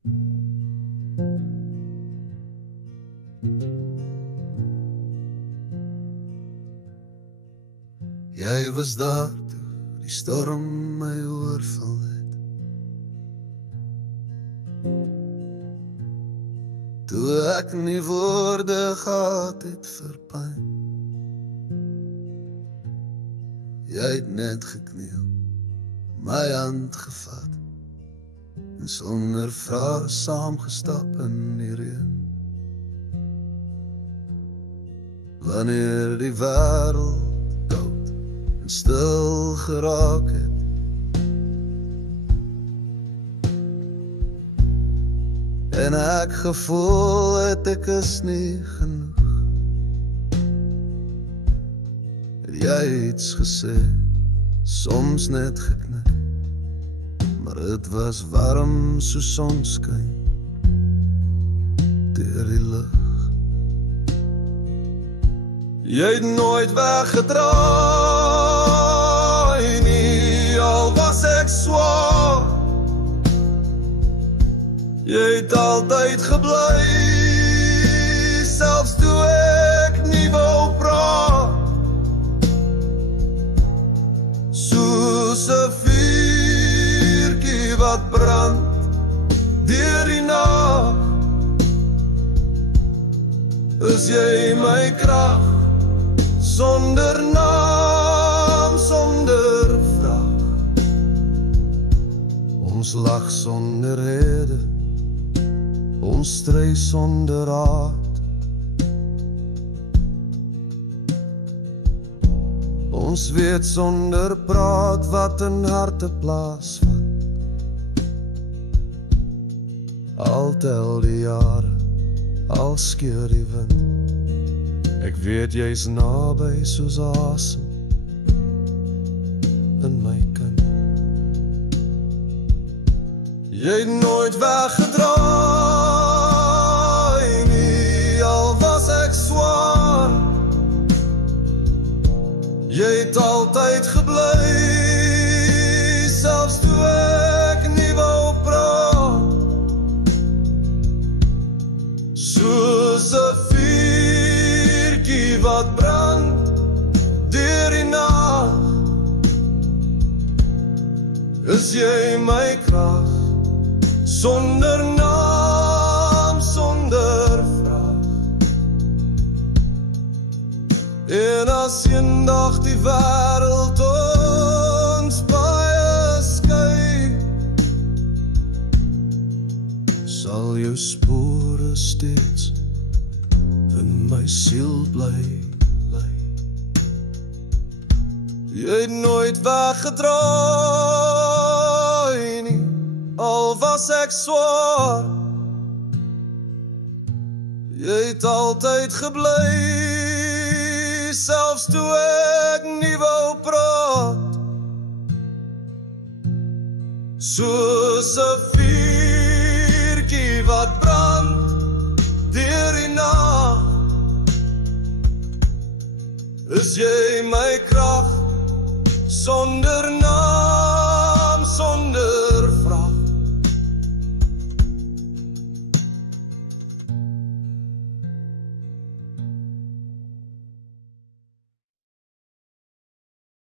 Jy was daar toe die storm my oorval het. Toe ek nie woorde gehad het vir pyn. Jy het net gekniel, my hand gevat en sonder vrae saamgestap in die reën. Wanneer die wêreld koud en stil geraak het, en ek gevoel het ek is nie genoeg, het jy iets gesê, soms net geknik, maar het was warm so sonskyn deur die lug. Jy het nooit weggedraai nie, al was ek swaar. Jy het altyd gebly, selfs toe ek nie wou praat. Soos 'n vuurtjie wat brand deur die nag, is jy my krag, sonder naam, sonder vraag. Ons lag sonder rede, ons stry sonder raad. Ons weet sonder praat wat in harte plaasvind. Al tel die jare, al skeur die wind. Ek weet jy's naby soos asem in my kind. Jy het nooit weggedraai nie, al was ek swaar. Jy het altyd gebly, selfs toe ek nie wou praat. Soos 'n vuurtjie wat brand deur die nag, is jy my krag, sonder naam, sonder vraag. En as eendag die wêreld ons baie skei, sal jou spore steeds in my siel bly. Jy het nooit weggedraai nie, al was ek swaar. Jy het altyd gebly, selfs toe ek nie wou praat. Soos 'n vuurtjie wat brand deur die nag, is jy my krag, sonder